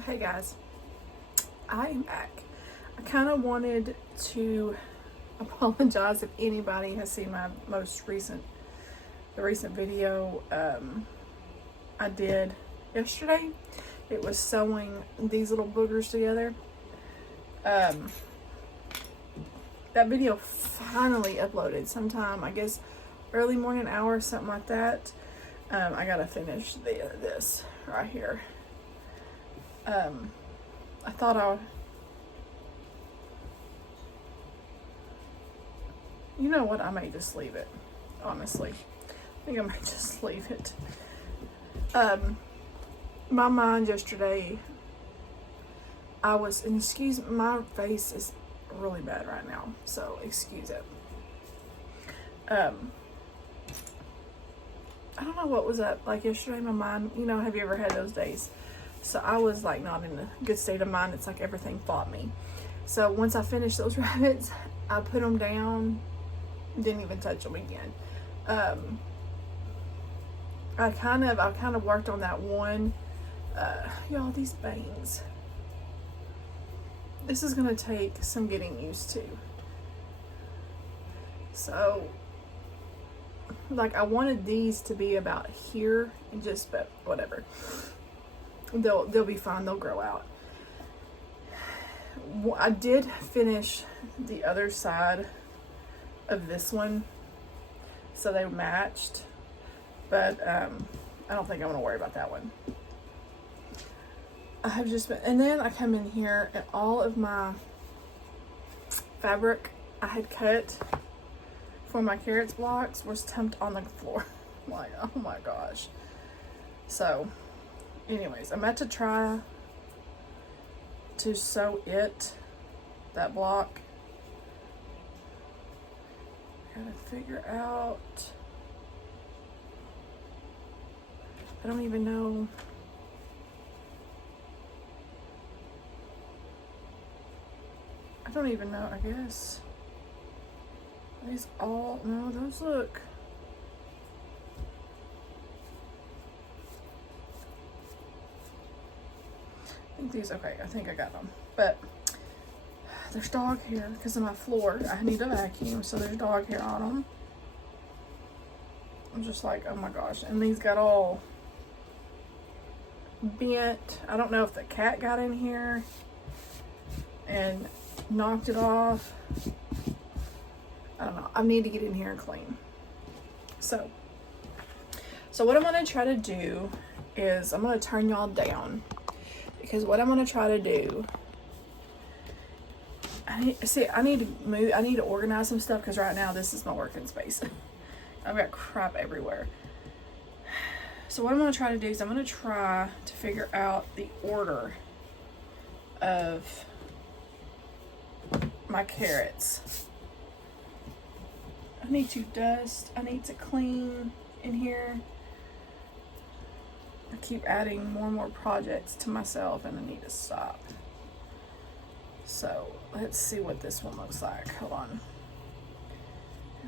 Hey guys, I am back. I kind of wanted to apologize if anybody has seen my the recent video I did yesterday. It was sewing these little boogers together. That video finally uploaded sometime, I guess early morning hour, something like that. I gotta finish this right here. I thought you know what, I may just leave it, honestly. I think I might just leave it. My mind yesterday, my face is really bad right now, so excuse it. I don't know what was up, like yesterday, my mind, have you ever had those days? So I was like not in a good state of mind. It's like everything fought me. So once I finished those rabbits, I put them down, didn't even touch them again. I kind of worked on that one. Y'all, these bangs. This is gonna take some getting used to. So, like, I wanted these to be about here, and but whatever. They'll be fine. They'll grow out. I did finish the other side of this one, so they matched, but I don't think I'm gonna worry about that one. I have just been, and then I come in here and all of my fabric I had cut for my carrots blocks was dumped on the floor. I'm like, oh my gosh. So anyways, I'm about to try to sew that block. Gotta figure out, I don't even know. I guess. These all, no, those look. I think I got them, but there's dog hair because of my floor. I need a vacuum, so there's dog hair on them. I'm just like, oh my gosh. And these got all bent. I don't know if the cat got in here and knocked it off. I don't know. I need to get in here and clean. So what I'm going to try to do is I'm going to turn y'all down. Because what I'm going to try to do, I need to organize some stuff, because right now this is my working space. I've got crap everywhere. So what I'm going to try to do is I'm going to try to figure out the order of my carrots. I need to clean in here. I keep adding more and more projects to myself, and I need to stop. So let's see what this one looks like. Hold on.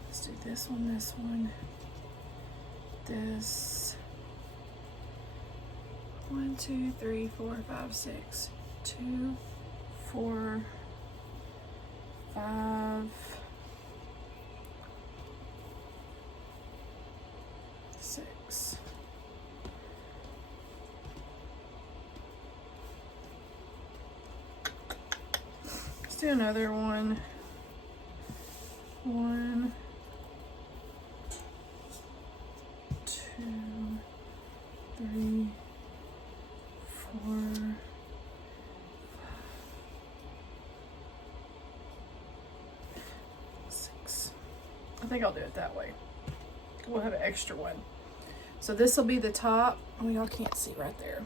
Let's do this one, this. 1, 2, 3, 4, 5, 6. 2, 4, 5, 6. Let's do another one. 1, 2, 3, 4, 5, 6. I think I'll do it that way. We'll have an extra one. So this will be the top. Oh, y'all can't see right there.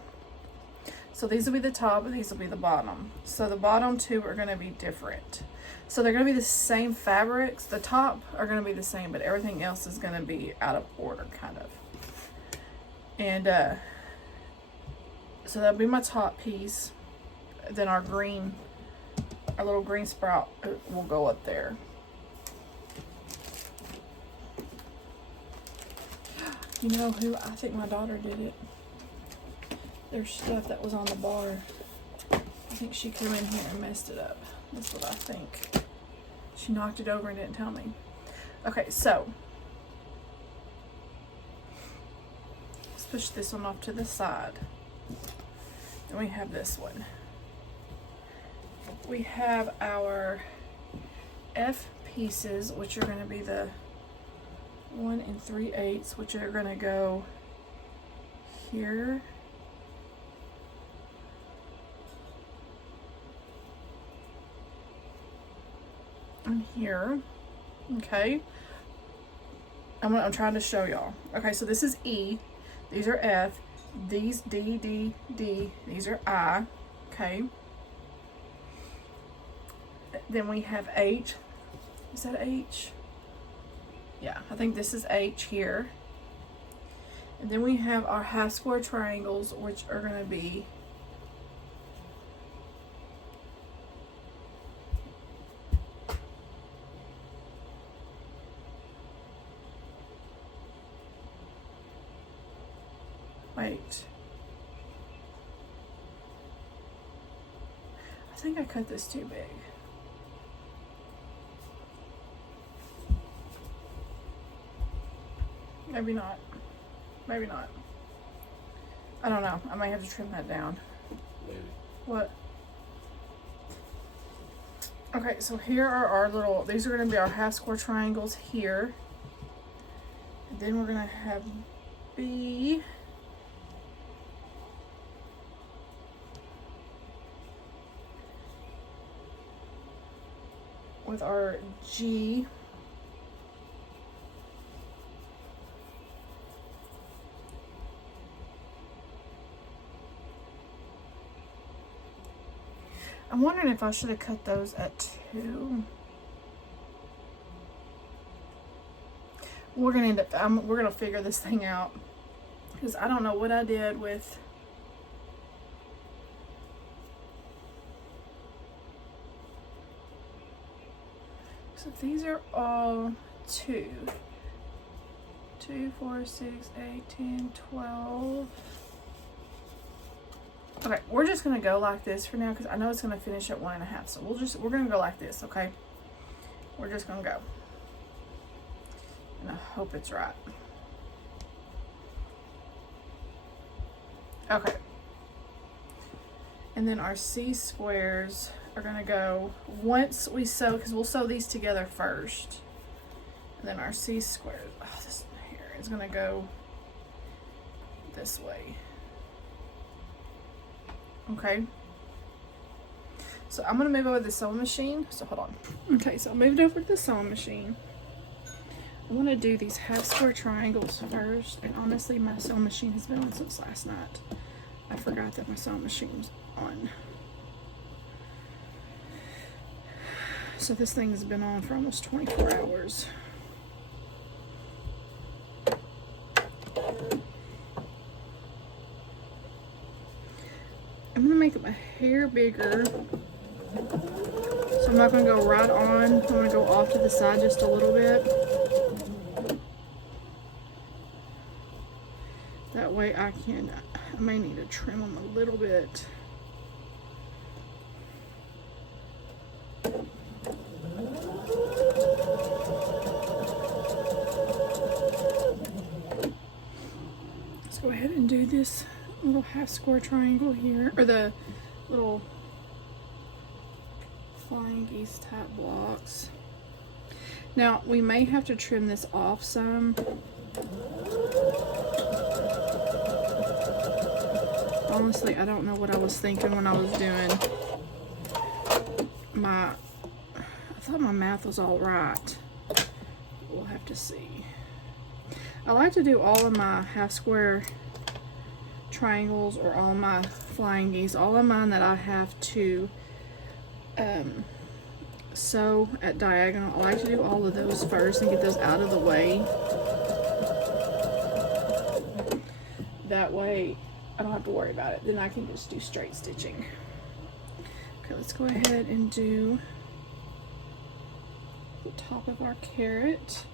So these will be the top and these will be the bottom. So the bottom two are going to be different. So they're going to be the same fabrics. The top are going to be the same, but everything else is going to be out of order, kind of. And so that'll be my top piece. Then our little green sprout will go up there. You know who? I think my daughter did it. There's stuff that was on the bar I think she came in here and messed it up. That's what I think. She knocked it over and didn't tell me. Okay, so let's push this one off to the side. Then we have this one. We have our F pieces, which are going to be the 1 3/8, which are going to go here. And here. Okay. I'm trying to show y'all. Okay, so this is E. These are F. These D, D, D. These are I. Okay. Then we have H. Is that H? Yeah, I think this is H here. And then we have our half square triangles, which are going to be wait. I think I cut this too big. Maybe not. Maybe not. I don't know. I might have to trim that down. Maybe. What? Okay, so here are our little, these are going to be our half square triangles here. And then we're going to have B. With our G. I'm wondering if I should have cut those at 2. We're gonna end up. We're gonna figure this thing out because I don't know what I did with. So these are all 2. 2, 4, 6, 8, 10, 12. Okay, we're just gonna go like this for now because I know it's gonna finish at 1.5. So we're gonna go like this, okay? We're just gonna go. And I hope it's right. Okay. And then our C squares are gonna go once we sew, because we'll sew these together first. And then our C squares, oh, this here is gonna go this way. Okay. So I'm gonna move over to the sewing machine. So hold on. Okay, so I moved over to the sewing machine. I want to do these half square triangles first. And honestly, my sewing machine has been on since last night. I forgot that my sewing machine was on. So this thing has been on for almost 24 hours. I'm gonna make my hair bigger. So I'm not gonna go right on. I'm gonna go off to the side just a little bit. That way I may need to trim them a little bit. Let's go ahead and do this little half square triangle here, or the little flying geese type blocks. Now we may have to trim this off some. Honestly, I don't know what I was thinking when I was doing I thought my math was all right. We'll have to see. I like to do all of my half square triangles, or all my flying geese, all of mine that I have to sew at diagonal. I like to do all of those first and get those out of the way. That way I don't have to worry about it. Then I can just do straight stitching. Okay, let's go ahead and do the top of our carrot.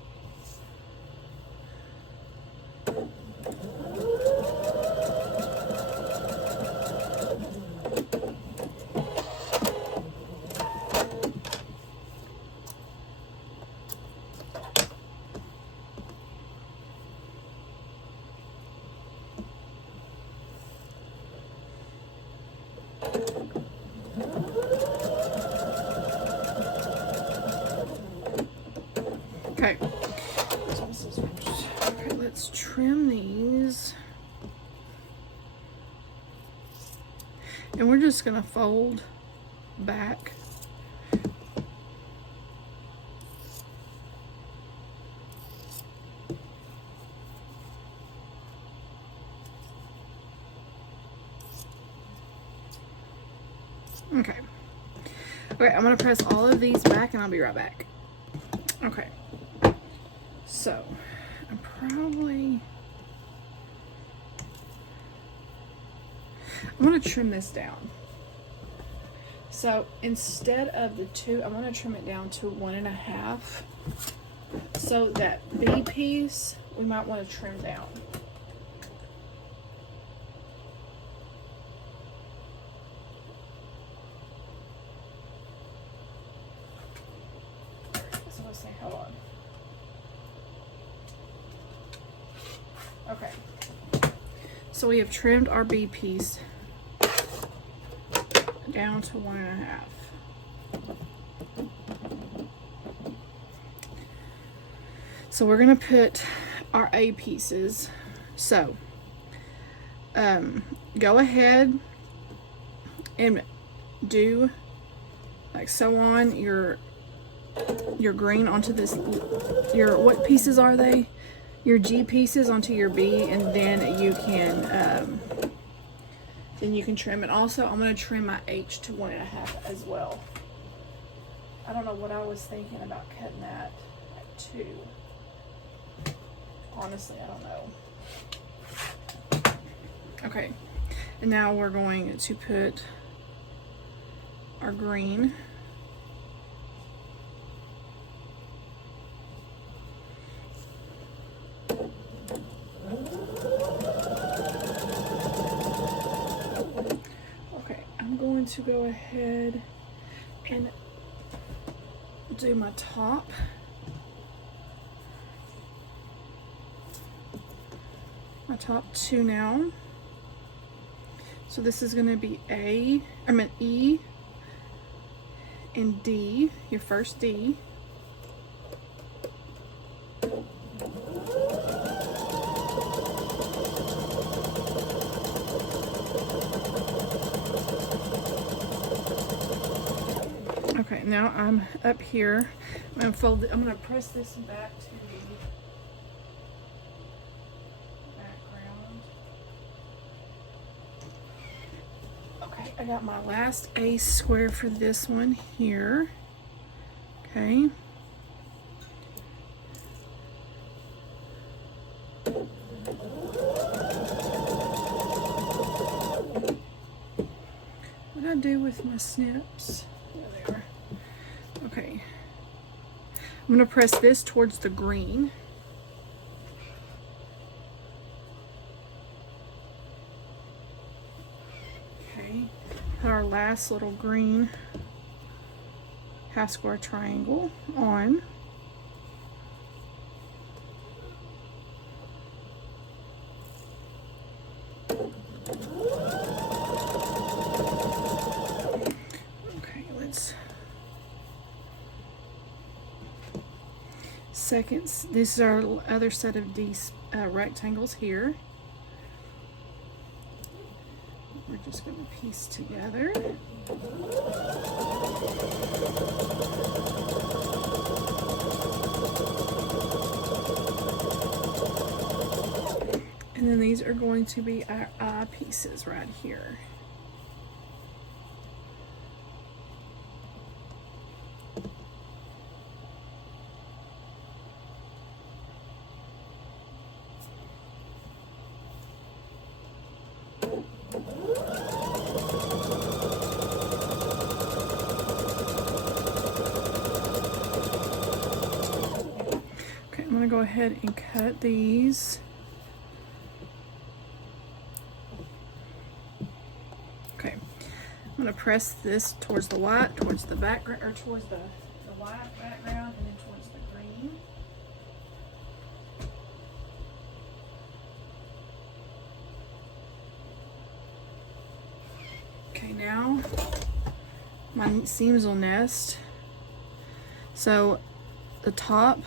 just gonna fold back. Okay. Okay, I'm gonna press all of these back and I'll be right back. Okay. So, I'm gonna trim this down. So instead of the 2, I'm gonna trim it down to 1.5. So that B piece, we might want to trim down. So let's say, hold on. Okay. So we have trimmed our B piece down to 1.5. So we're gonna put our A pieces. So go ahead and do like so on your green onto this, your, what pieces are they? Your G pieces onto your B, and then you can trim it. Also, I'm going to trim my H to 1.5 as well. I don't know what I was thinking about cutting that at 2. Honestly, I don't know. Okay, and now we're going to put our green. To go ahead and do my top. My top 2 now. So this is going to be E and D, your first D. Okay, now I'm up here. I'm gonna press this back to the background. Okay, I got my last A square for this one here. Okay. What did I do with my snips? There they are. Okay. I'm going to press this towards the green. Okay. Put our last little green half square triangle on. Seconds. This is our other set of these rectangles here. We're just going to piece together. And then these are going to be our eye pieces right here. I'm going to go ahead and cut these. Okay, I'm going to press this towards the white, towards the background, or towards the white background, and then towards the green. Okay, now my seams will nest. So the top,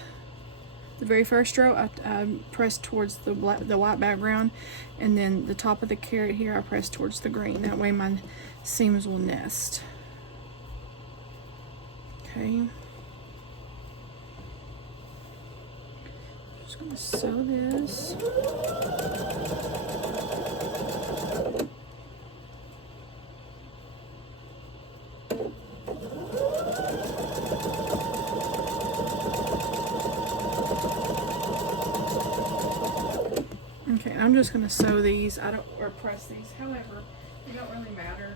the very first row, I press towards the white background, and then the top of the carrot here I press towards the green. That way my seams will nest. Okay. Just gonna sew this. Okay, I'm just gonna sew these. Or press these. However, it don't really matter.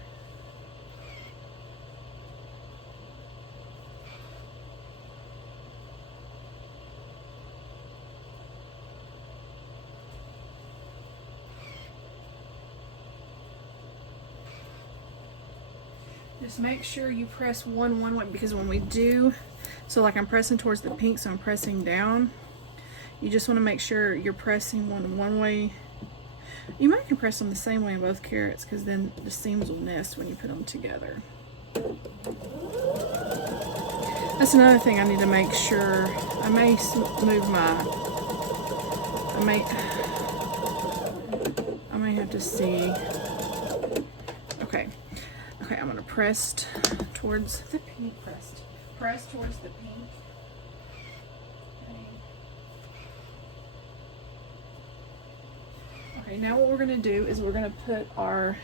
Just make sure you press one way, because when we do, so like I'm pressing towards the pink, so I'm pressing down. You just want to make sure you're pressing one way. You might can press them the same way in both carrots, because then the seams will nest when you put them together. That's another thing I need to make sure. I may move my, I may have to see. Okay, I'm gonna press towards the pink. Press towards the pink. Okay, now what we're gonna do is we're gonna put our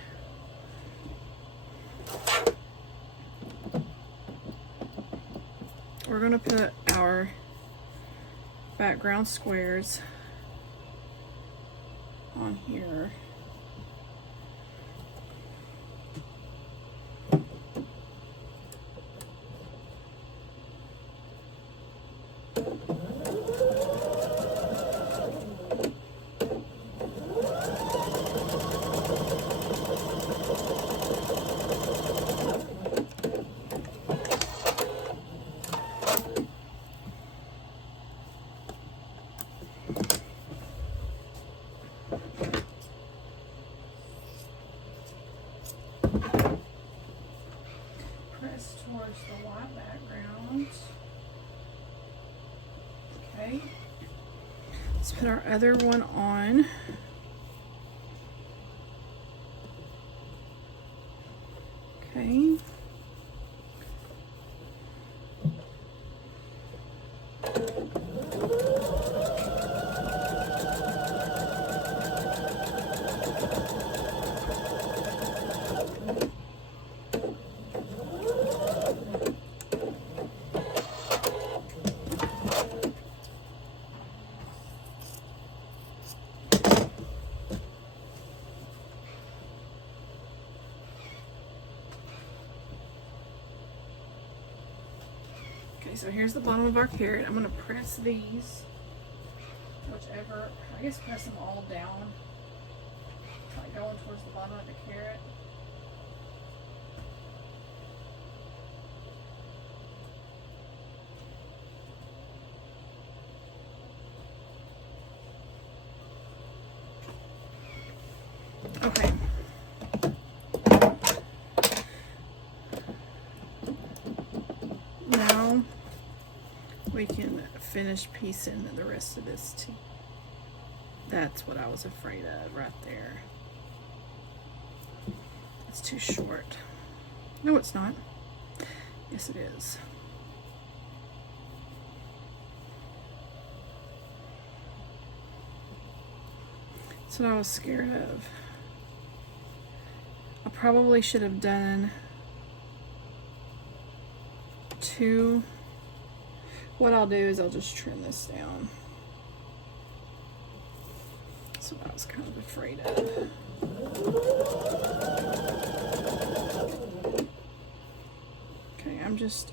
background squares on here. Press towards the white background. Okay. Let's put our other one on. Okay. Okay, so here's the bottom of our carrot. I'm gonna press these, whichever, I guess press them all down, like going towards the bottom of the carrot. Okay. Now we can finish piecing the rest of this too. That's what I was afraid of right there. It's too short. No, it's not. Yes, it is. That's what I was scared of. I probably should have done two. What I'll do is I'll just trim this down. That's what I was kind of afraid of. Okay, I'm just,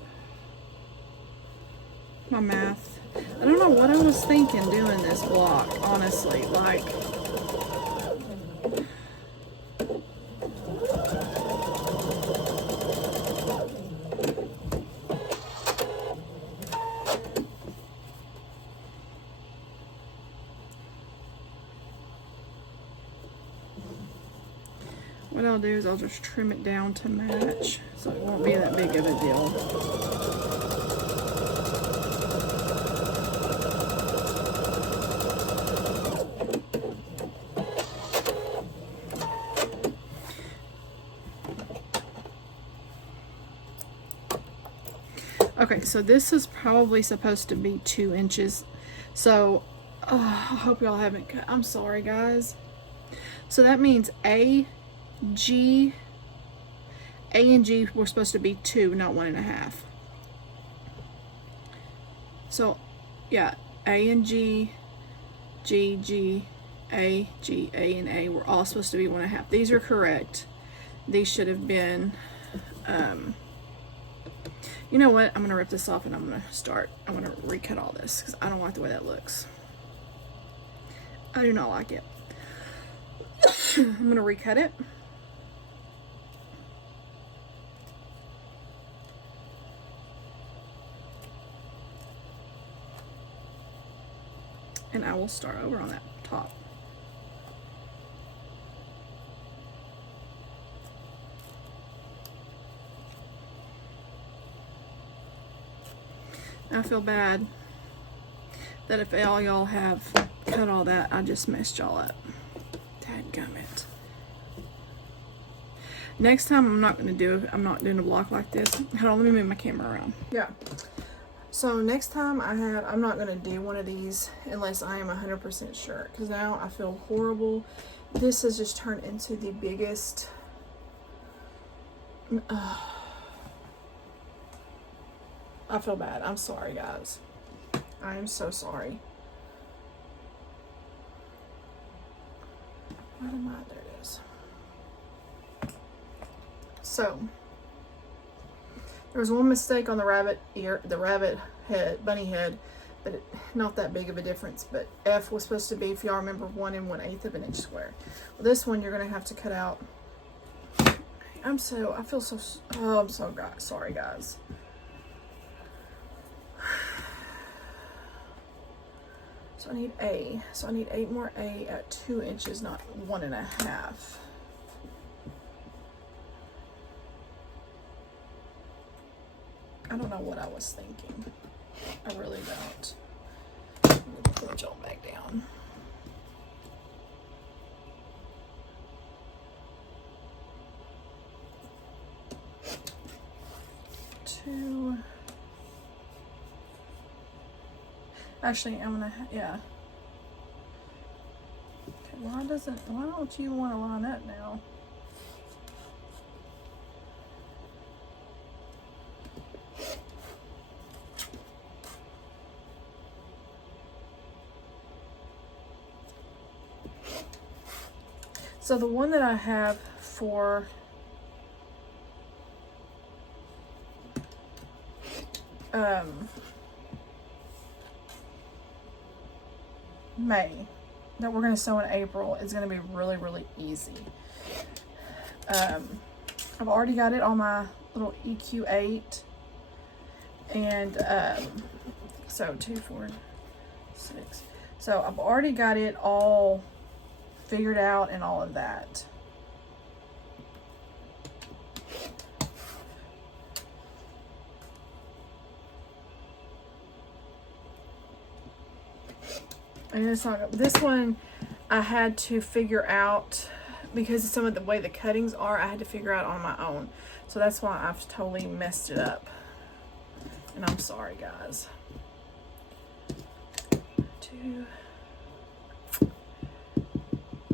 my math. I don't know what I was thinking doing this block, honestly. Like, what I'll do is I'll just trim it down to match, so it won't be that big of a deal. Okay, so this is probably supposed to be 2 inches. So, I hope y'all haven't cut. I'm sorry, guys. So that means A and G were supposed to be 2, not 1.5. So, yeah, A and G, G, A, G, A, and A were all supposed to be 1.5. These are correct. These should have been, you know what? I'm going to rip this off and I'm going to recut all this because I don't like the way that looks. I do not like it. I'm going to recut it. And I will start over on that top. I feel bad that if all y'all have cut all that, I just messed y'all up. Dadgummit. Next time I'm not doing a block like this. Hold on, let me move my camera around. Yeah. So next time I'm not going to do one of these unless I am 100% sure. Because now I feel horrible. This has just turned into the biggest... I feel bad. I'm sorry, guys. I am so sorry. Where am I? There it is. So... there was one mistake on the rabbit ear, the rabbit head, bunny head, but not that big of a difference. But F was supposed to be, if y'all remember, 1 1/8 of an inch square. Well, this one you're gonna have to cut out. I'm so sorry, guys. So I need A. So I need 8 more A at 2 inches, not 1.5. I don't know what I was thinking. I really don't. Let me put y'all back down. Two. Actually, I'm gonna, yeah. Okay, why don't you want to line up now? So the one that I have for May that we're going to sew in April is going to be really, really easy. I've already got it on my little EQ8 and so 2, 4, 6. So I've already got it all figured out and all of that. And it's not, this one I had to figure out because of some of the way the cuttings are. I had to figure out on my own, so that's why I've totally messed it up, and I'm sorry, guys. 2.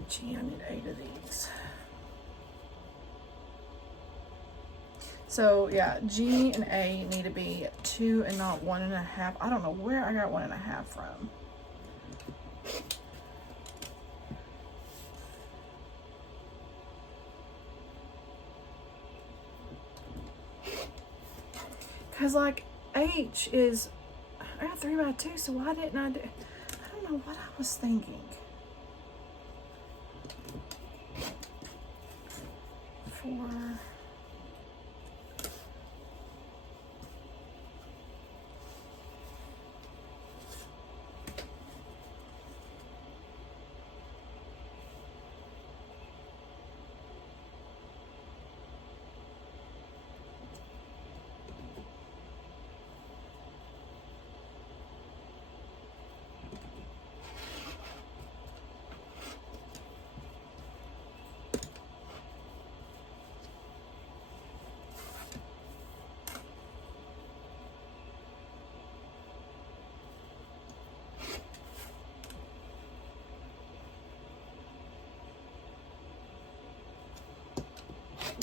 Gee, I need 8 of these. So yeah, G and A need to be 2 and not 1.5. I don't know where I got 1.5 from. Cause like H is, I got 3 by 2, so why didn't I do? I don't know what I was thinking. 4.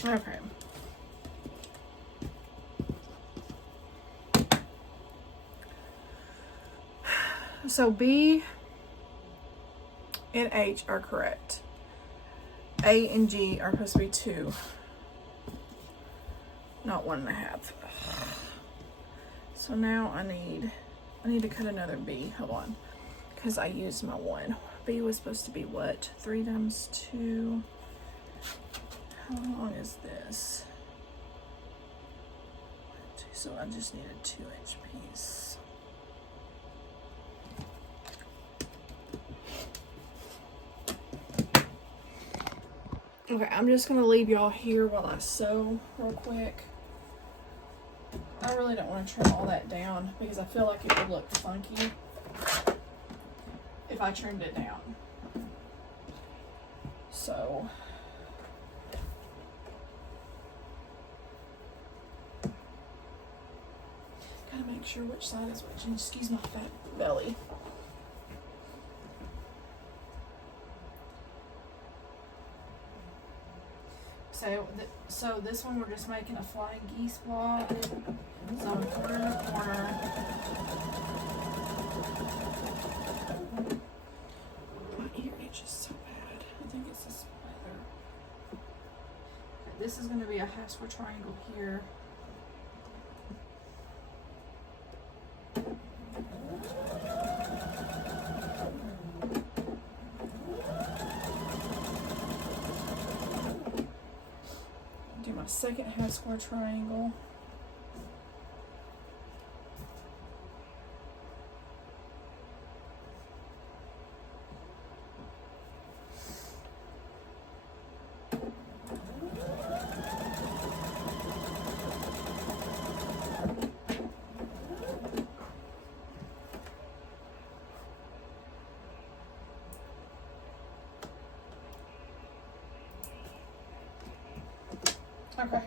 Okay. So B and H are correct. A and G are supposed to be 2, not 1.5. So now I need to cut another B. Hold on, because I used my 1. B was supposed to be what? 3 times 2. How long is this? So I just need a 2-inch piece. Okay, I'm just gonna leave y'all here while I sew real quick. I really don't want to trim all that down because I feel like it would look funky if I trimmed it down. So gotta make sure which side is which. And excuse my fat belly. So this one we're just making a flying geese block. So I'm corner to corner. My ear itches so bad. I think it's this leather. Okay, this is going to be a half square triangle here. Do my second half square triangle. Okay.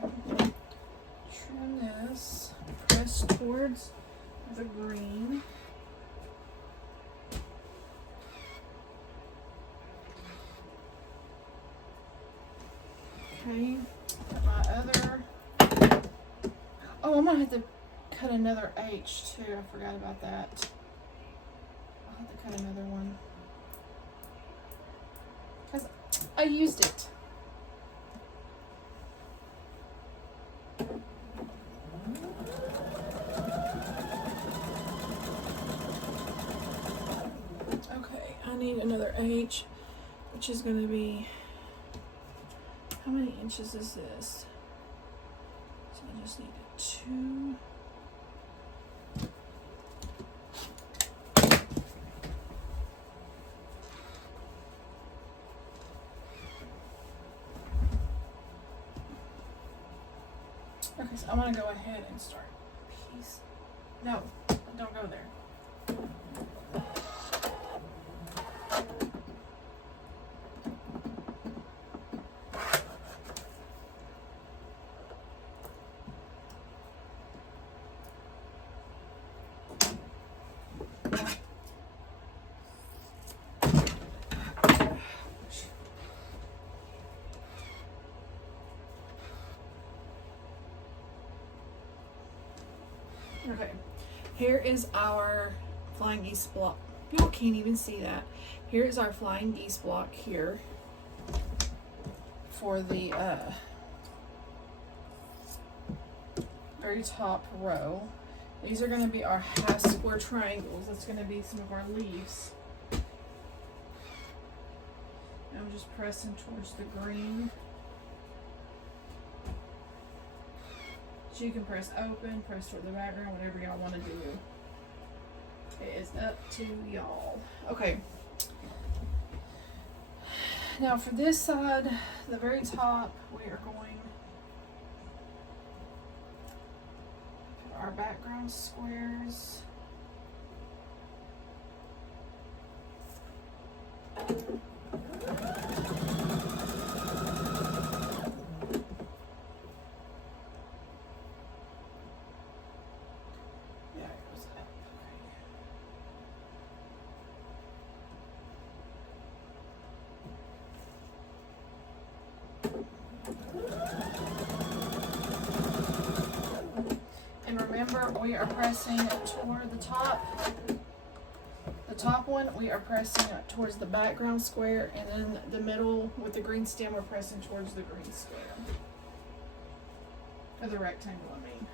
Trim this. Press towards the green. Okay. My other. Oh, I'm gonna have to cut another H too. I forgot about that. I'll have to cut another one because I used it. Okay, I need another H, which is going to be, how many inches is this? So I just need a 2. Okay, so I'm going to go ahead and start piece. No, don't go there. Okay, here is our flying geese block. Y'all can't even see that. Here is our flying geese block here for the very top row. These are going to be our half square triangles. That's going to be some of our leaves. And I'm just pressing towards the green. So you can press open, press toward the background, whatever y'all want to do. It is up to y'all. Okay. Now for this side, the very top, we are going to our background squares. over, we are pressing toward the top. The top one, we are pressing towards the background square, and then the middle with the green stem, we're pressing towards the green square. Or the rectangle, I mean.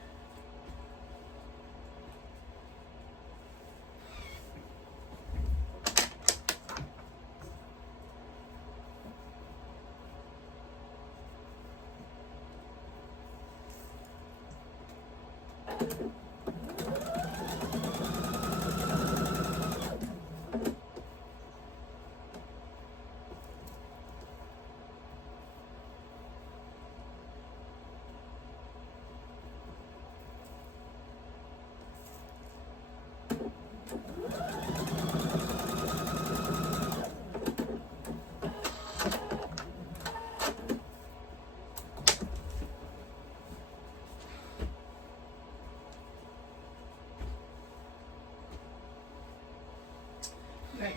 Okay,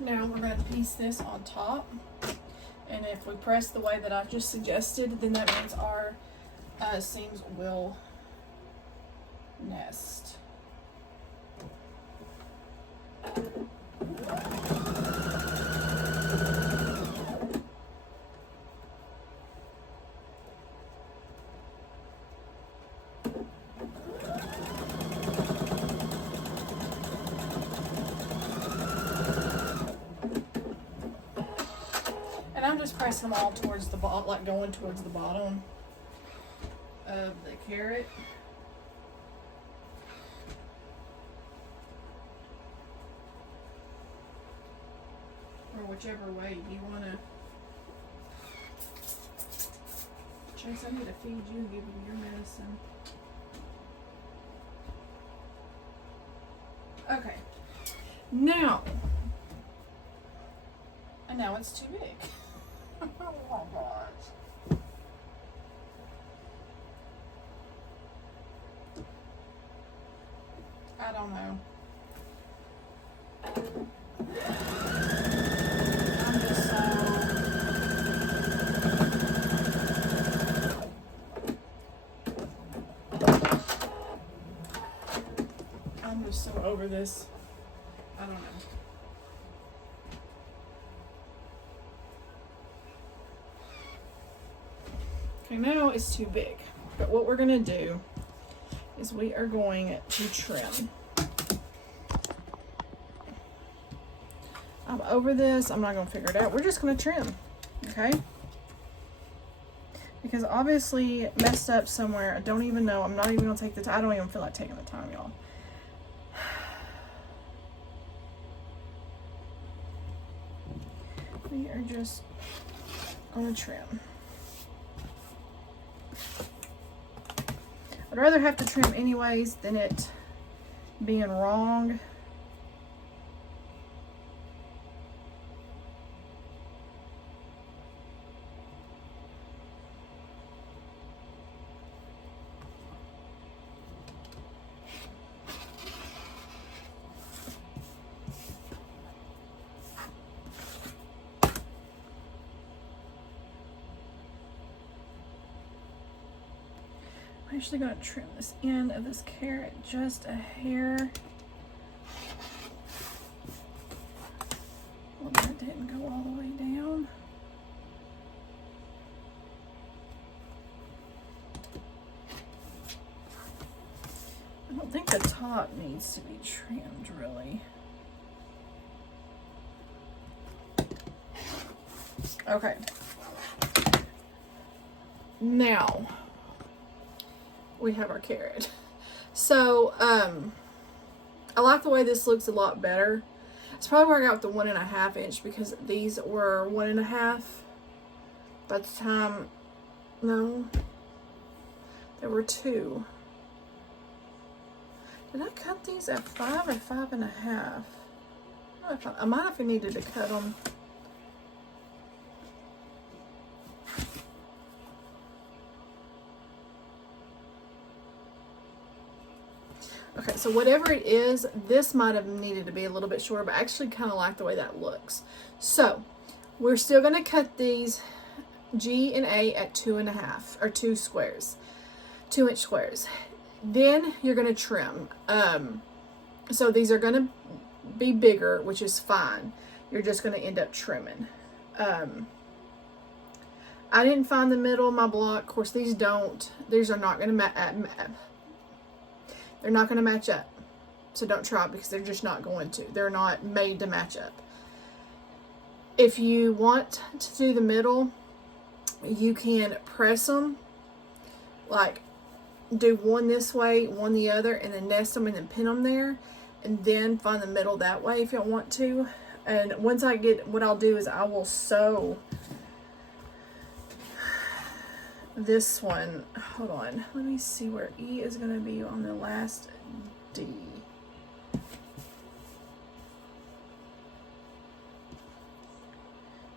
now we're going to piece this on top, and if we press the way that I just suggested, then that means our seams will nest. And I'm just pressing them all towards the bottom, like going towards the bottom of the carrot. Or whichever way you want to. Chase, I need to feed you and give you your medicine. Okay. Now. And now it's too big. Oh my gosh. I don't know. I'm just so... I'm just so over this. I don't know. Okay, now it's too big. But what we're going to do is we are going to trim. I'm over this. I'm not going to figure it out. We're just going to trim. Okay? Because obviously messed up somewhere. I don't even know. I'm not even going to take the time. I don't even feel like taking the time, y'all. We are just going to trim. I'd rather have to trim anyways than it being wrong. I'm actually going to trim this end of this carrot just a hair. Well, that didn't go all the way down. I don't think the top needs to be trimmed, really. Okay. Now, we have our carrot. So, I like the way this looks a lot better. It's probably where I got the 1.5 inch because these were 1.5 by the time, no, there were 2. Did I cut these at 5 or 5.5? I might have needed to cut them. Okay, so whatever it is, this might have needed to be a little bit shorter, but I actually kind of like the way that looks. So, we're still going to cut these G and A at 2.5, or 2 squares, 2 inch squares. Then you're going to trim. So these are going to be bigger, which is fine. You're just going to end up trimming. I didn't find the middle of my block. Of course, these are not going to they're not going to match up. So don't try, because they're just not going to. They're not made to match up. If you want to do the middle, you can press them, like do one this way, one the other, and then nest them and then pin them there, and then find the middle that way if you want to. And once I get, what I'll do is I will sew this one. Hold on, let me see where E is going to be on the last D.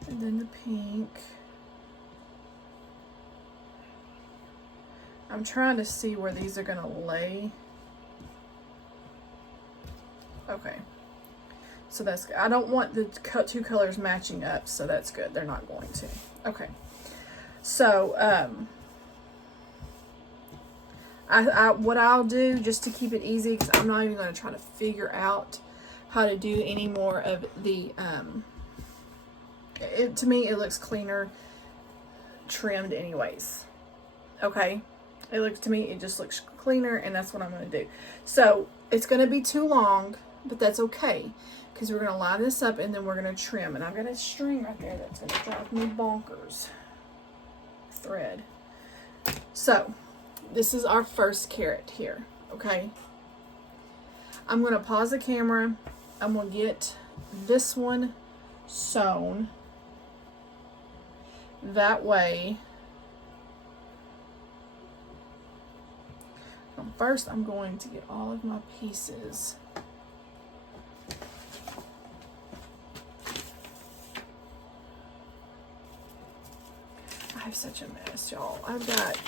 And then the pink. I'm trying to see where these are going to lay. Okay. So that's good. I don't want the two colors matching up, so that's good. They're not going to. Okay. So, what I'll do, just to keep it easy, because I'm not even going to try to figure out how to do any more of the, to me, it looks cleaner trimmed anyways. Okay. To me, it just looks cleaner, and that's what I'm going to do. So, it's going to be too long, but that's okay, because we're going to line this up, and then we're going to trim. And I've got a string right there that's going to drive me bonkers. Thread. So, this is our first carrot here, okay? I'm going to pause the camera. I'm going to get this one sewn. That way, first I'm going to get all of my pieces. I have such a mess, y'all. I've got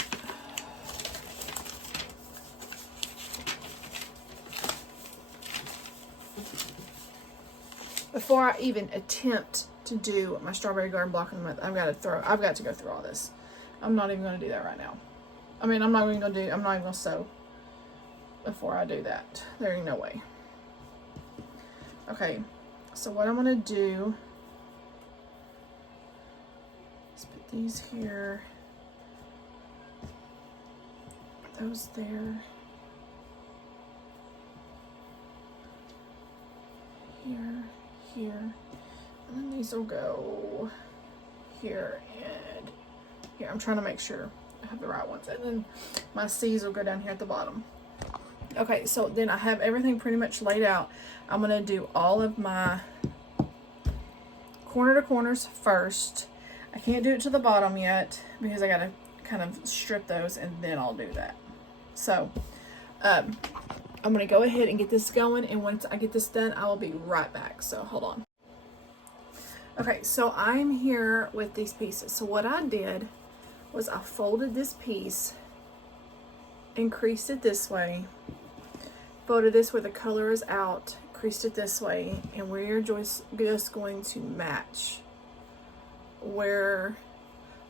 before I even attempt to do my strawberry garden block of the month, I've got to go through all this. I'm not even going to do that right now. I mean, I'm not even going to sew before I do that. There ain't no way. Okay, so what I'm going to do is put these here, those there, here, here, and then these will go here and here. I'm trying to make sure I have the right ones, and then my C's will go down here at the bottom. Okay, so then I have everything pretty much laid out. I'm going to do all of my corner to corners first. I can't do it to the bottom yet because I got to kind of strip those, and then I'll do that. So, I'm going to go ahead and get this going, and once I get this done, I will be right back. So, hold on. Okay, so I'm here with these pieces. So what I did was I folded this piece, increased it this way, folded this where the color is out, creased it this way, and we're just going to match where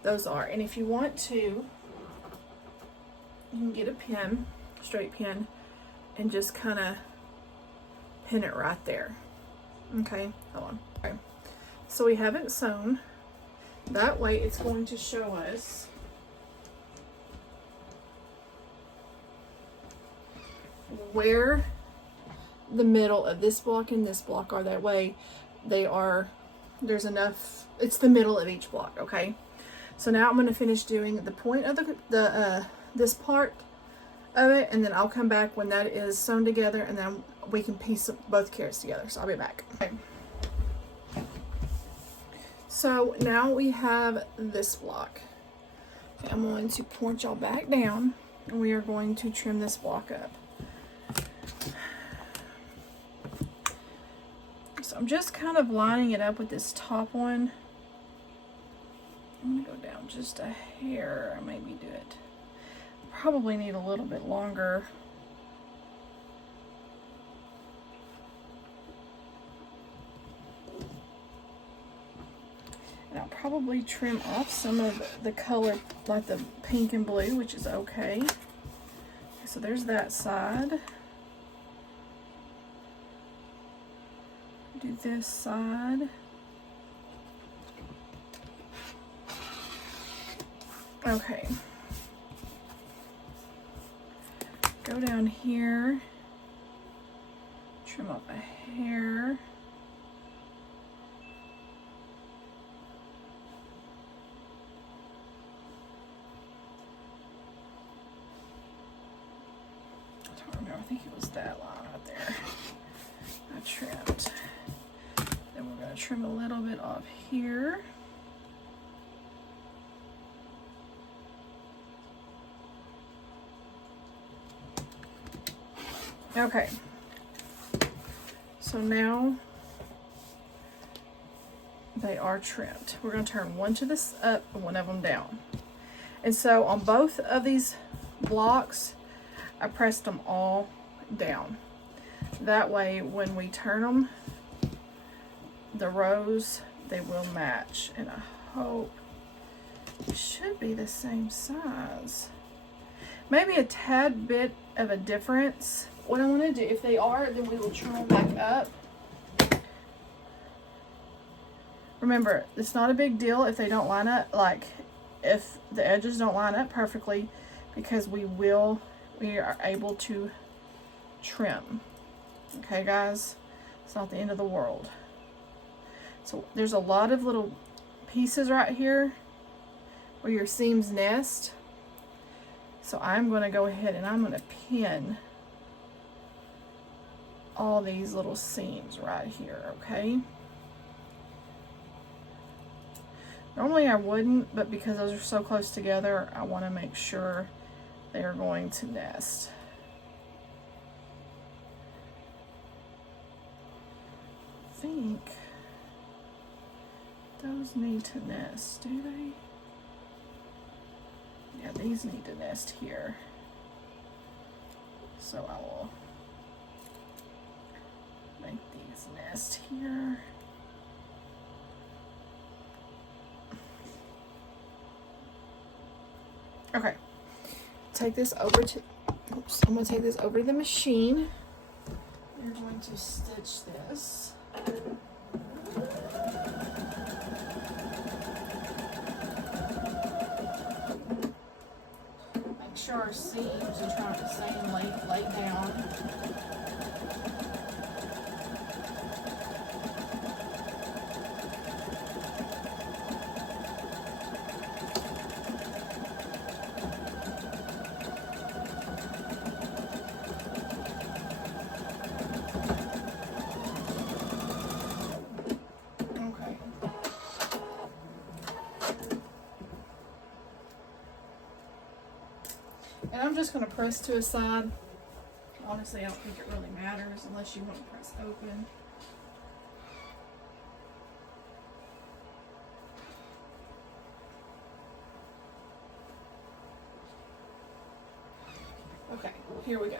those are. And if you want to, you can get a pin, straight pin, and just kind of pin it right there. Okay, hold on. Okay. So we have it sewn. That way it's going to show us where the middle of this block and this block are. That way there's enough, it's the middle of each block. Okay, so now I'm going to finish doing the point of this part of it, and then I'll come back when that is sewn together, and then we can piece both carrots together. So I'll be back. Okay. So now we have this block. Okay, I'm going to point y'all back down, and we are going to trim this block up. So I'm just kind of lining it up with this top one. I'm going to go down just a hair, or maybe do it. Probably need a little bit longer. And I'll probably trim off some of the color, like the pink and blue, which is okay. so there's that side. Do this side. Okay. Go down here. Trim up a hair. I don't remember, I think it was that line right there. I trimmed. Then we're going to trim a little bit off here. Okay. So now they are trimmed. We're going to turn one to this up and one of them down. And so on both of these blocks, I pressed them all down. That way when we turn them, the rows, they will match. And I hope it should be the same size. Maybe a tad bit of a difference. What I want to do, if they are, then we will trim them back up. Remember, it's not a big deal if they don't line up, like if the edges don't line up perfectly, because we are able to trim. Okay, guys? It's not the end of the world. So there's a lot of little pieces right here where your seams nest. So I'm going to go ahead and I'm going to pin all these little seams right here, okay? Normally I wouldn't, but because those are so close together, I want to make sure they are going to nest. I think those need to nest, do they? Yeah, these need to nest here. So I will make these nest here. Okay. Take this over to, oops, I'm going to take this over to the machine. We're going to stitch this. Make sure our seams are trying to stay laid down. And I'm just going to press to a side. Honestly, I don't think it really matters unless you want to press open. Okay, here we go.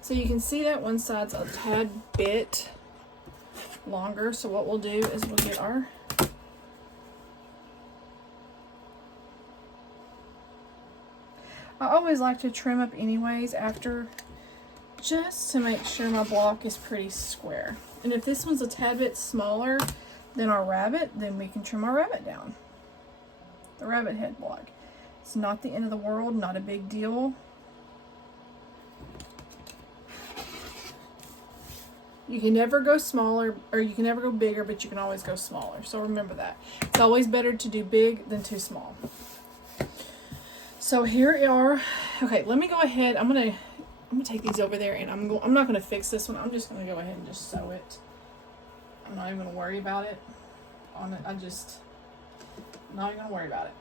So you can see that one side's a tad bit longer. So what we'll do is we'll get our I always like to trim up anyways after, just to make sure my block is pretty square. And if this one's a tad bit smaller than our rabbit, then we can trim our rabbit down. The rabbit head block. It's not the end of the world, not a big deal. You can never go smaller, or you can never go bigger, but you can always go smaller. So remember that. It's always better to do big than too small. So here we are. Okay, let me go ahead. I'm gonna take these over there, and I'm not gonna fix this one. I'm just gonna go ahead and just sew it. I'm not even gonna worry about it. I'm not even gonna worry about it.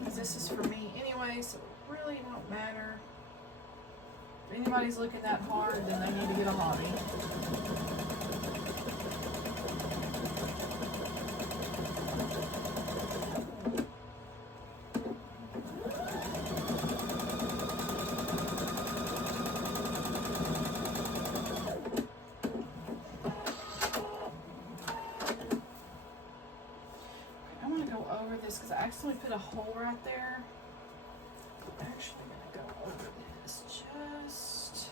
Because this is for me anyway, so it really don't matter. If anybody's looking that hard, then they need to get a hobby. gonna go over this because I accidentally put a hole right there. I'm actually gonna go over this just.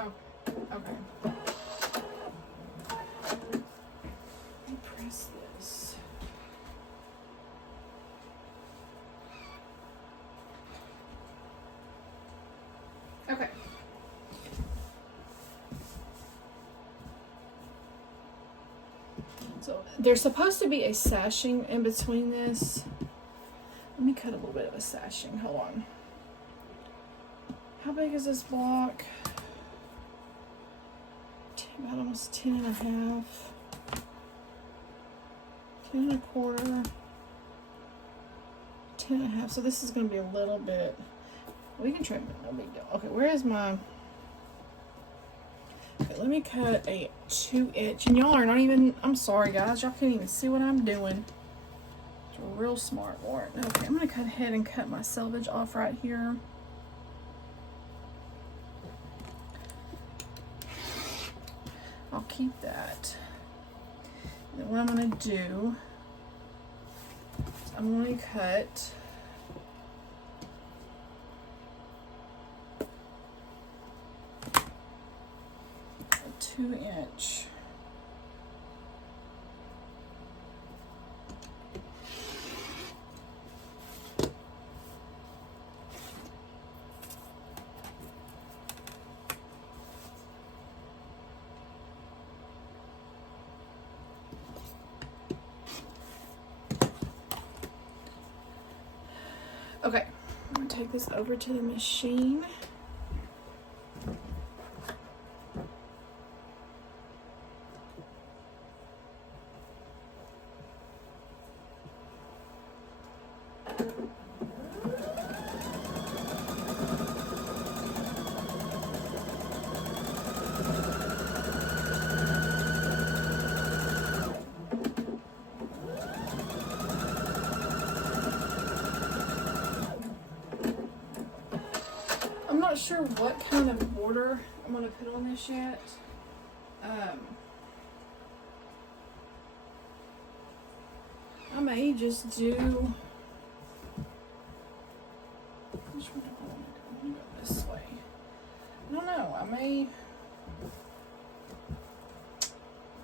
Oh, okay. Let me press this. Okay. So there's supposed to be a sashing in between this. Let me cut a little bit of a sashing. Hold on. How big is this block? About almost 10 and a half. 10 and a quarter. 10 and a half. So this is going to be a little bit. We can trim it. No big deal. Okay, where is my... Okay, let me cut a 2-inch. And y'all are not even... I'm sorry, guys. Y'all can't even see what I'm doing. It's real smart, Lauren. Okay, I'm going to cut ahead and cut my selvage off right here. I'll keep that. And then what I'm going to do is I'm going to cut a 2-inch. Okay, I'm gonna take this over to the machine. I'm not sure what kind of border I'm going to put on this yet. I may just do... Which one do I want to do? I'm going to go this way. I don't know. I may...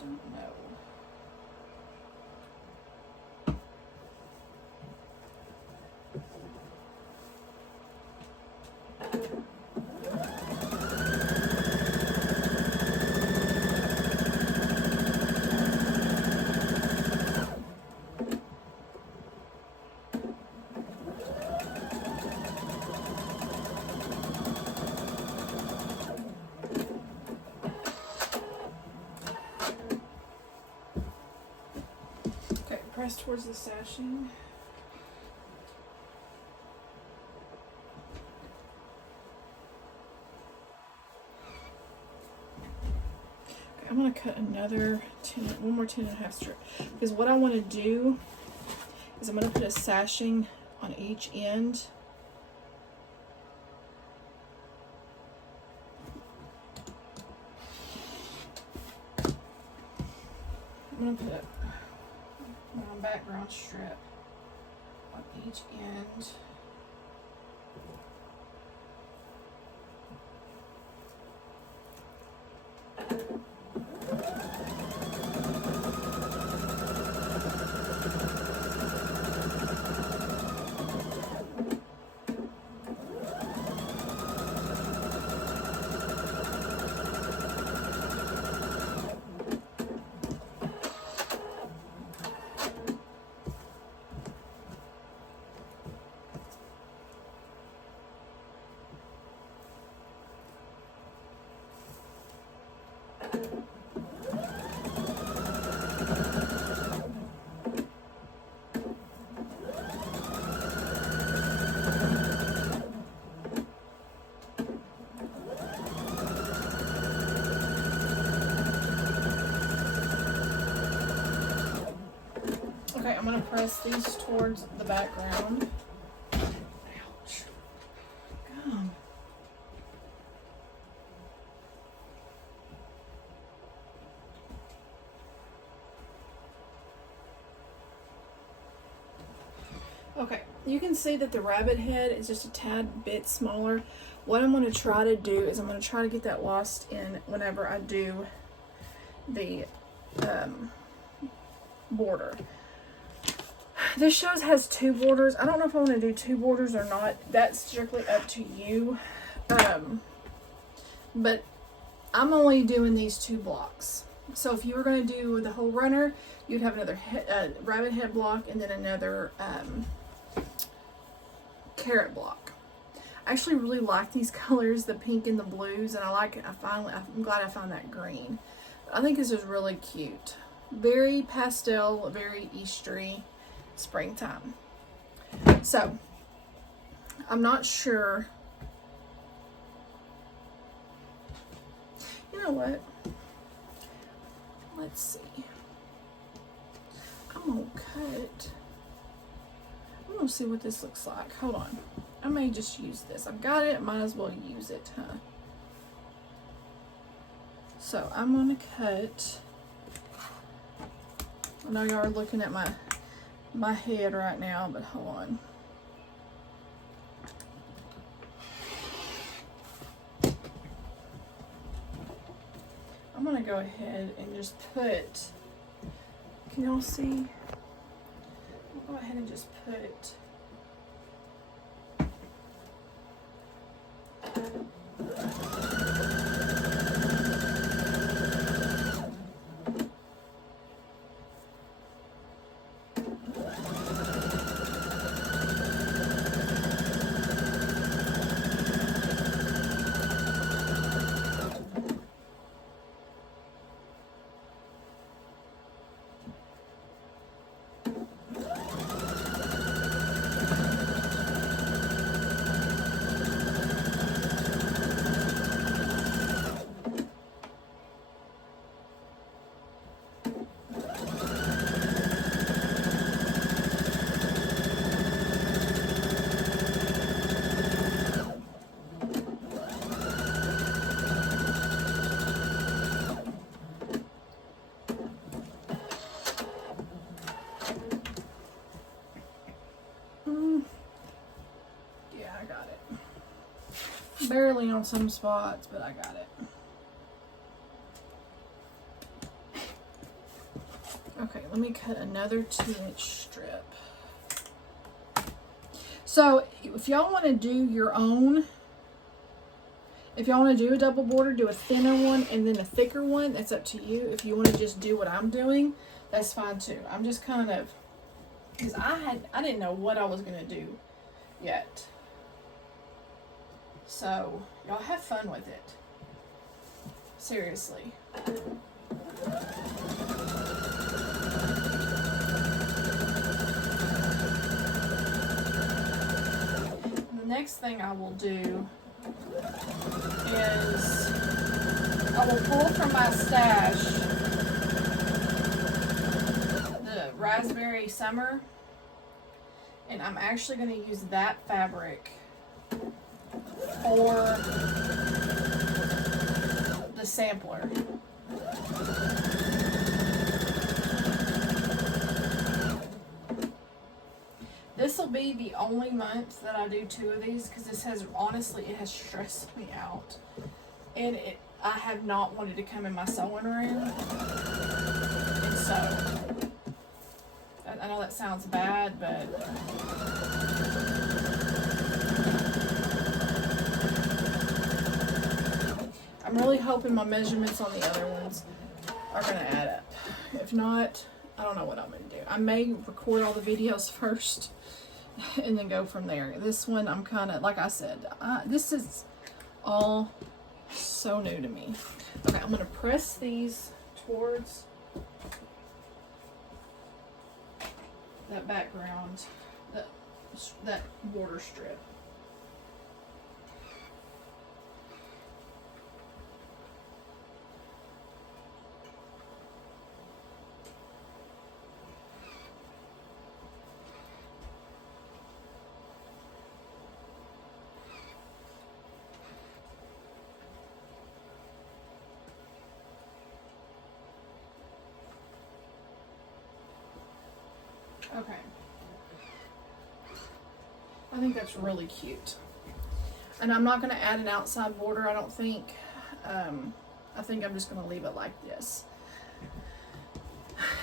don't know. Press towards the sashing. Okay, I'm going to cut another one more 10 and a half strip, because what I want to do is I'm going to put a sashing on each end. I'm going to put my background strip on each end. Okay, I'm gonna press these towards the background. Ouch. Gum. Okay, you can see that the rabbit head is just a tad bit smaller. What I'm going to try to do is I'm going to try to get that lost in whenever I do the border. This shows has 2 borders. I don't know if I want to do 2 borders or not. That's strictly up to you. But I'm only doing these 2 blocks. So if you were going to do the whole runner, you'd have another rabbit head block and then another carrot block. I actually really like these colors, the pink and the blues, and I'm glad I found that green. I think this is really cute. Very pastel, very Eastery, springtime. So, I'm not sure. You know what? Let's see. I'm gonna cut. I'm gonna see what this looks like. Hold on. I may just use this. I've got it. Might as well use it, huh? So I'm gonna cut. I know y'all are looking at my head right now, but hold on. I'm gonna go ahead and just put. Can y'all see? I'll go ahead and just put. Yeah, I got it. Barely on some spots, but I got it. Okay, let me cut another 2-inch strip. So if y'all want to do your own, if y'all want to do a double border, do a thinner one and then a thicker one, that's up to you. If you want to just do what I'm doing, that's fine too. I'm just kind of, because I didn't know what I was going to do yet. So y'all have fun with it. Seriously. The next thing I will do is I will pull from my stash the Raspberry Summer, and I'm actually going to use that fabric for the sampler. This will be the only month that I do 2 of these, because this has, honestly, it has stressed me out. And I have not wanted to come in my sewing room and sew. I know that sounds bad, but I'm really hoping my measurements on the other ones are going to add up. If not, I don't know what I'm going to do. I may record all the videos first and then go from there. This one, I'm kind of, like I said, this is all so new to me. Okay, I'm going to press these towards that background, that border strip. Okay. I think that's really cute. And I'm not going to add an outside border, I don't think. I think I'm just going to leave it like this.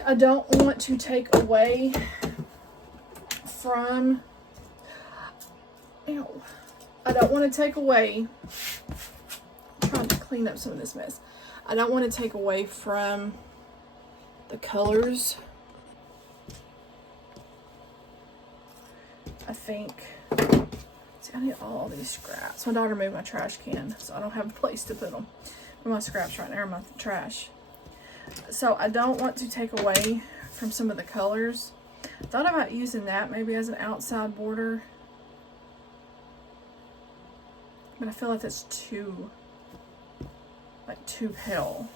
I don't want to take away from... Ew. I don't want to take away... I'm trying to clean up some of this mess. I don't want to take away from the colors. I think... See, I need all these scraps. My daughter moved my trash can, so I don't have a place to put them. My scraps right there in my trash. So I don't want to take away from some of the colors. Thought about using that maybe as an outside border. But I feel like that's too pale.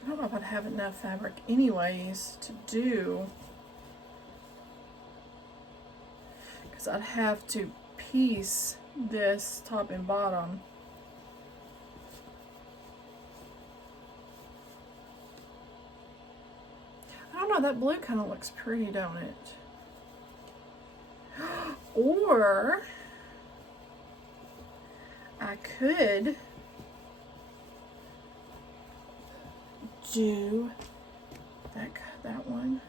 I don't know if I'd have enough fabric anyways to do, because I'd have to piece this top and bottom. I don't know, that blue kind of looks pretty, don't it? Or I could do that one.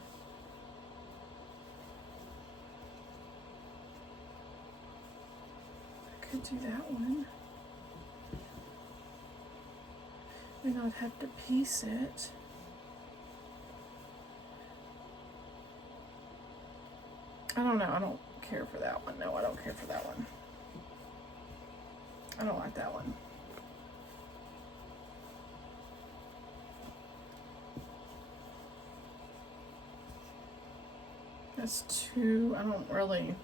I could do that one. And I'd have to piece it. I don't know. I don't care for that one. No, I don't care for that one. I don't like that one. That's too, I don't really.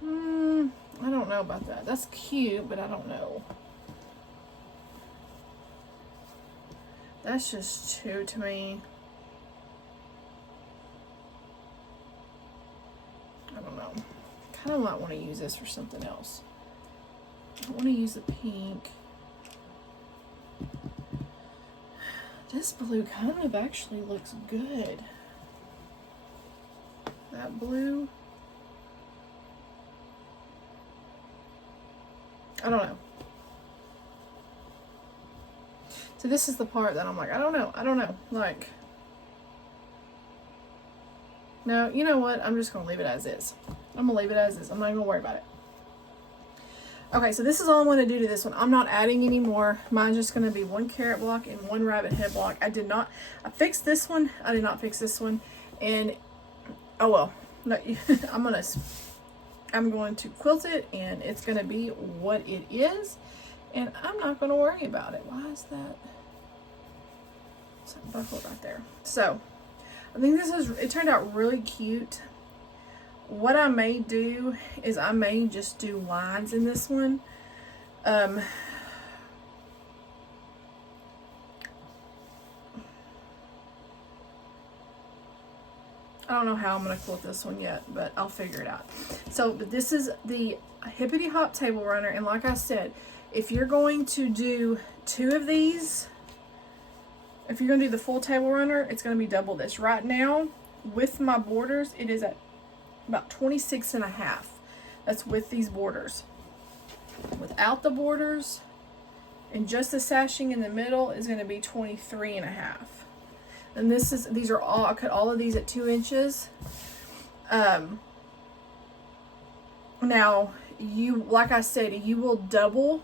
I don't know about that. That's cute, but I don't know. That's just too to me. I don't know. Kind of might want to use this for something else. I want to use the pink. This blue kind of actually looks good. That blue. I don't know. So this is the part that I'm like, I don't know. Like, no, you know what? I'm just going to leave it as is. I'm going to leave it as is. I'm not even going to worry about it. Okay, so this is all I'm going to do to this one. I'm not adding any more. Mine's just going to be one carrot block and one rabbit head block. I fixed this one. I did not fix this one. And, oh well. No, I'm going to quilt it, and it's going to be what it is. And I'm not going to worry about it. Why is that? It's buckled right there. So, I think it turned out really cute. What I may do is I may just do lines in this one. I don't know how I'm going to quilt this one yet, but I'll figure it out. So, but this is the Hippity Hop Table Runner, and like I said, if you're going to do 2 of these, if you're going to do the full table runner, it's going to be double this. Right now, with my borders, it is at about 26.5. That's with these borders. Without the borders and just the sashing in the middle is going to be 23.5. And these are all, I cut all of these at 2 inches. Now, like I said, you will double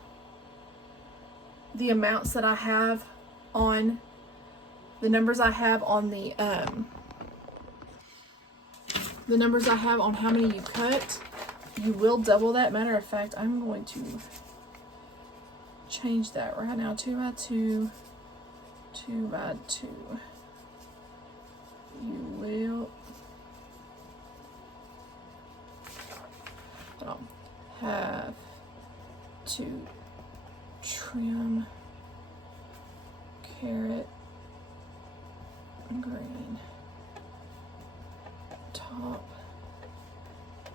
the amounts that I have on the numbers I have on the numbers I have on how many you cut. You will double that. Matter of fact, I'm going to change that right now. 2 by 2, 2 by 2. You will have to trim carrot green. Top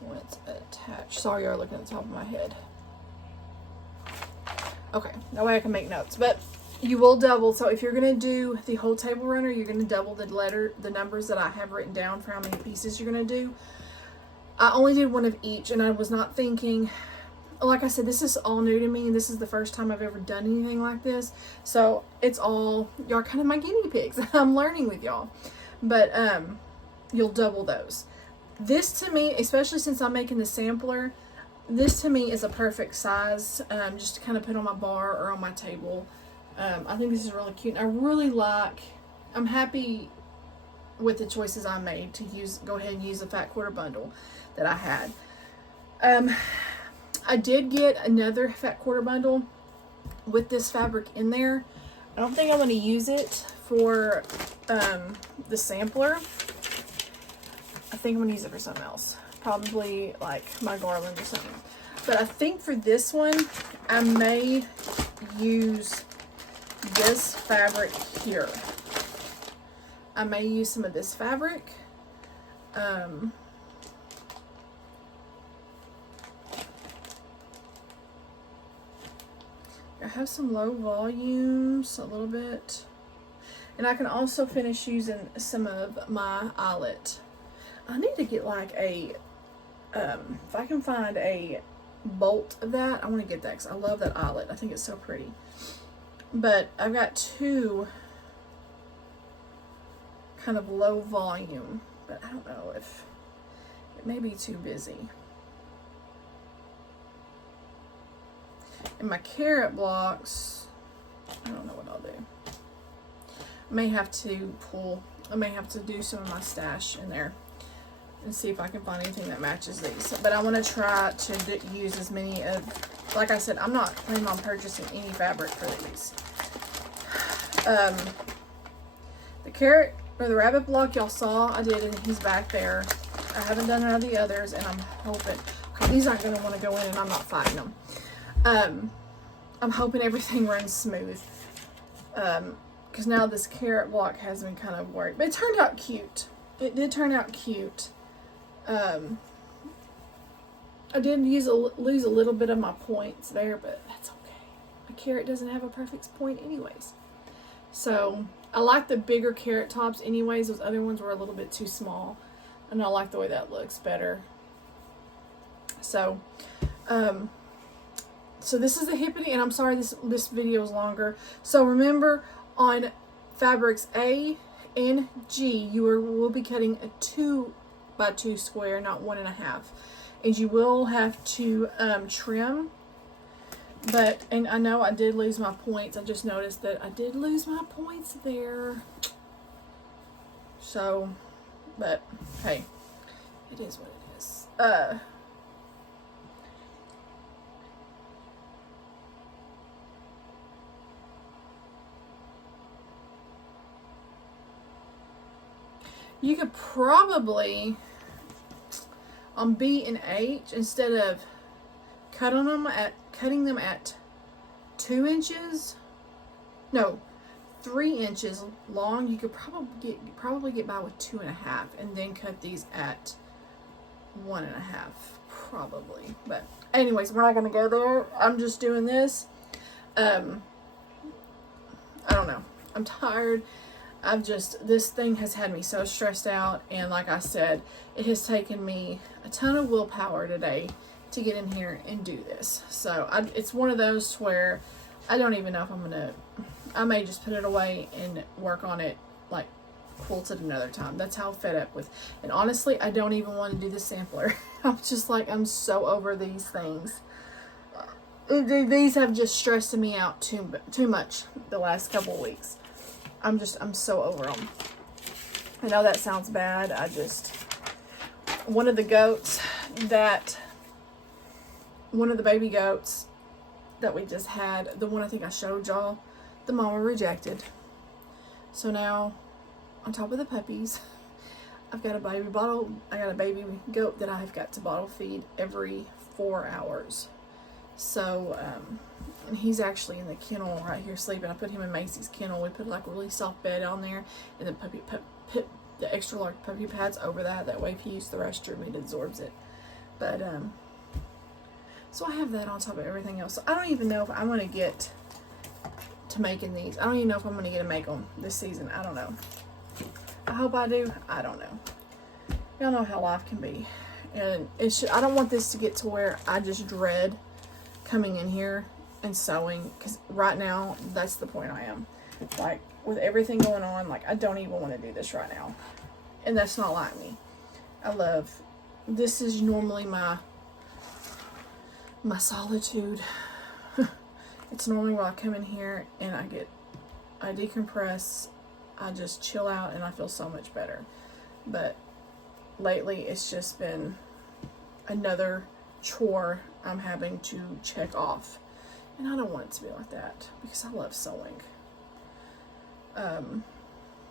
once attached. Sorry, you're looking at the top of my head. Okay, that way I can make notes. But you will double. So if you're gonna do the whole table runner, you're gonna double the numbers that I have written down for how many pieces you're gonna do. I only did one of each, and I was not thinking. Like I said, this is all new to me, and this is the first time I've ever done anything like this. So it's all, y'all kind of my guinea pigs. I'm learning with y'all. But you'll double those. This to me, especially since I'm making the sampler, this to me is a perfect size, just to kind of put on my bar or on my table. I think this is really cute. I'm happy with the choices I made to go ahead and use the fat quarter bundle that I had. I did get another fat quarter bundle with this fabric in there. I don't think I'm going to use it for the sampler. I think I'm going to use it for something else. Probably like my garland or something. But I think for this one, I may use this fabric here. I may use some of this fabric. I have some low volumes, a little bit. And I can also finish using some of my eyelet. I need to get like a, if I can find a bolt of that, I want to get that because I love that eyelet. I think it's so pretty. But I've got two kind of low volume, but I don't know if it may be too busy. And my carrot blocks, I don't know what I'll do. I may have to do some of my stash in there and see if I can find anything that matches these. But I want to try to use as many of, like I said, I'm not planning on purchasing any fabric for these. The carrot or the rabbit block y'all saw, I did, and he's back there. I haven't done none of the others, and I'm hoping, okay, these aren't going to want to go in, and I'm not fighting them. I'm hoping everything runs smooth. Because now this carrot block has been kind of worried. But it turned out cute. It did turn out cute. I did lose a little bit of my points there, but that's okay. A carrot doesn't have a perfect point anyways. So, I like the bigger carrot tops anyways. Those other ones were a little bit too small. And I like the way that looks better. So, so this is the Hippity, and I'm sorry this video is longer. So remember, on fabrics A and G, you will be cutting a 2x2 square, not 1.5. And you will have to trim. And I know I did lose my points. I just noticed that I did lose my points there. So, but hey, it is what it is. You could probably, on B and H, instead of cutting them at 2 inches, no, 3 inches long, you could probably get by with 2.5, and then cut these at 1.5, probably. But anyways, we're not gonna go there. I'm just doing this. I don't know. I'm tired. This thing has had me so stressed out, and like I said, it has taken me a ton of willpower today to get in here and do this. So it's one of those where I don't even know if I may just put it away and work on it, like quilt it another time. That's how fed up with. And honestly, I don't even want to do the sampler. I'm just like, I'm so over these things. These have just stressed me out too much the last couple of weeks. I'm so over them. I know that sounds bad. One of the baby goats that we just had, the one I think I showed y'all, the mama rejected. So now, on top of the puppies, I got a baby goat that I've got to bottle feed every 4 hours. So, and he's actually in the kennel right here sleeping. I put him in Macy's kennel. We put like a really soft bed on there, and then the extra large puppy pads over that. That way, if he uses the restroom, it absorbs it. But so I have that on top of everything else. So I don't even know if I'm gonna get to making these. I don't even know if I'm gonna get to make them this season. I don't know. I hope I do. I don't know. Y'all know how life can be, and I don't want this to get to where I just dread coming in here and sewing, because right now that's the point I am. Like, with everything going on, like, I don't even want to do this right now, and that's not like me. This is normally my solitude. It's normally where I come in here and I decompress, I just chill out, and I feel so much better. But lately it's just been another chore I'm having to check off, and I don't want it to be like that because I love sewing.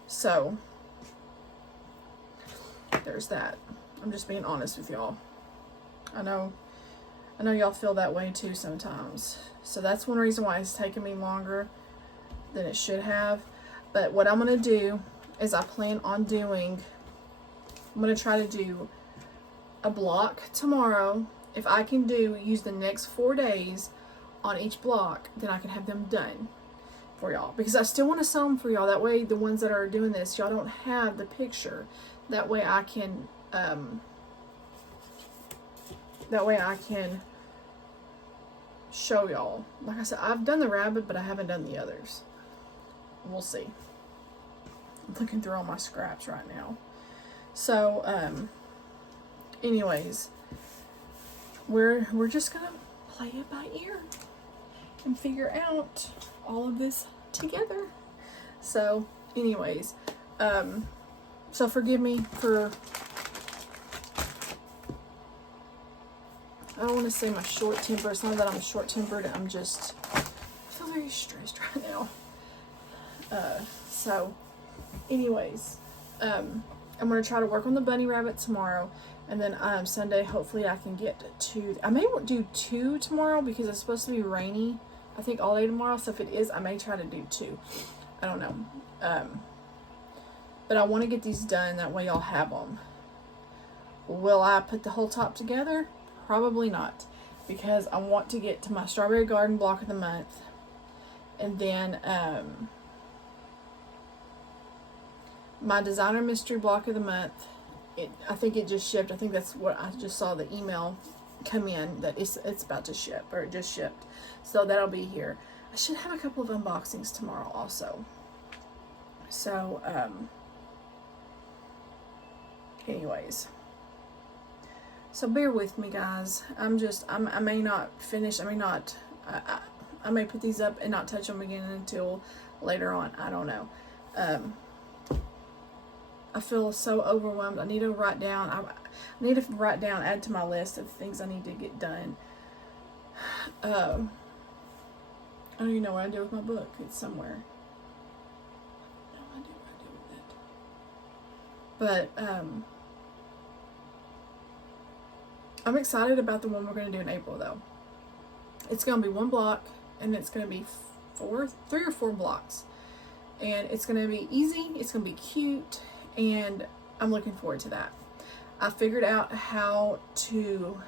So there's that. I'm just being honest with y'all. I know y'all feel that way too sometimes. So that's one reason why it's taking me longer than it should have. But what I'm going to do is I'm going to try to do a block tomorrow. If I can use the next 4 days on each block, then I can have them done for y'all. Because I still want to sew them for y'all. That way, the ones that are doing this, y'all don't have the picture. That way I can, show y'all. Like I said, I've done the rabbit, but I haven't done the others. We'll see. I'm looking through all my scraps right now. So, anyways, we're just gonna play it by ear and figure out all of this together. So, anyways, so forgive me for, I don't want to say my short temper. It's not that I'm short-tempered. I feel very stressed right now. So, anyways, I'm going to try to work on the bunny rabbit tomorrow. And then Sunday, hopefully I can get to, I may do 2 tomorrow because it's supposed to be rainy, I think, all day tomorrow. So if it is, I may try to do 2. I don't know. But I want to get these done. That way y'all have them. Will I put the whole top together? Probably not. Because I want to get to my Strawberry Garden block of the month. And then my Designer Mystery block of the month. I think it just shipped. I think that's what I just saw the email come in that it's about to ship, or it just shipped. So that'll be here. I should have a couple of unboxings tomorrow also. So, anyways. So bear with me, guys. I may not finish. I may put these up and not touch them again until later on. I don't know. I feel so overwhelmed. I need to write down. Add to my list of things I need to get done. I don't even know what I do with my book. It's somewhere. No idea what I do with it. But I'm excited about the one we're going to do in April, though. It's going to be 1 block, and it's going to be 3 or 4 blocks. And it's going to be easy. It's going to be cute. And I'm looking forward to that. I figured out how to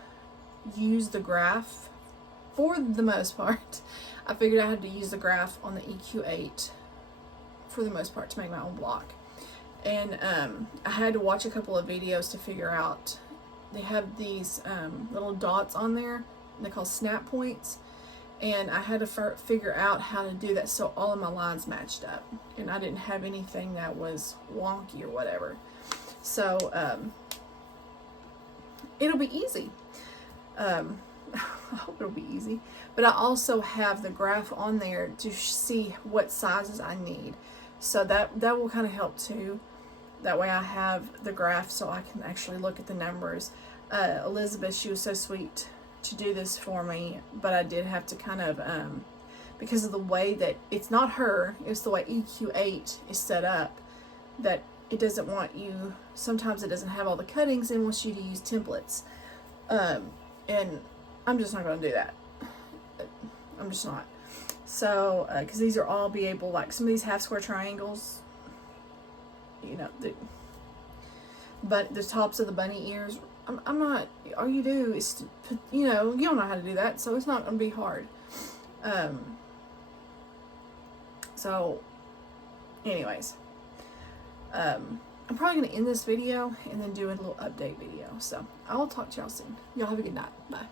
use the graph for the most part. I figured out how to use the graph on the EQ8 for the most part to make my own block. And I had to watch a couple of videos to figure out. They have these little dots on there. They're called snap points. And I had to figure out how to do that so all of my lines matched up. And I didn't have anything that was wonky or whatever. So, it'll be easy. I hope it'll be easy. But I also have the graph on there to see what sizes I need. So that will kind of help too. That way I have the graph so I can actually look at the numbers. Elizabeth, she was so sweet to do this for me, but I did have to kind of, because of the way that, it's not her, it's the way EQ8 is set up, that it doesn't want you, sometimes it doesn't have all the cuttings and wants you to use templates. And I'm just not going to do that. I'm just not. So, because these are all be able, like some of these half square triangles, you know, but the tops of the bunny ears, I'm not, all you do is, to put, you know, you don't know how to do that, so it's not going to be hard. So, anyways, I'm probably going to end this video and then do a little update video. So, I will talk to y'all soon. Y'all have a good night. Bye.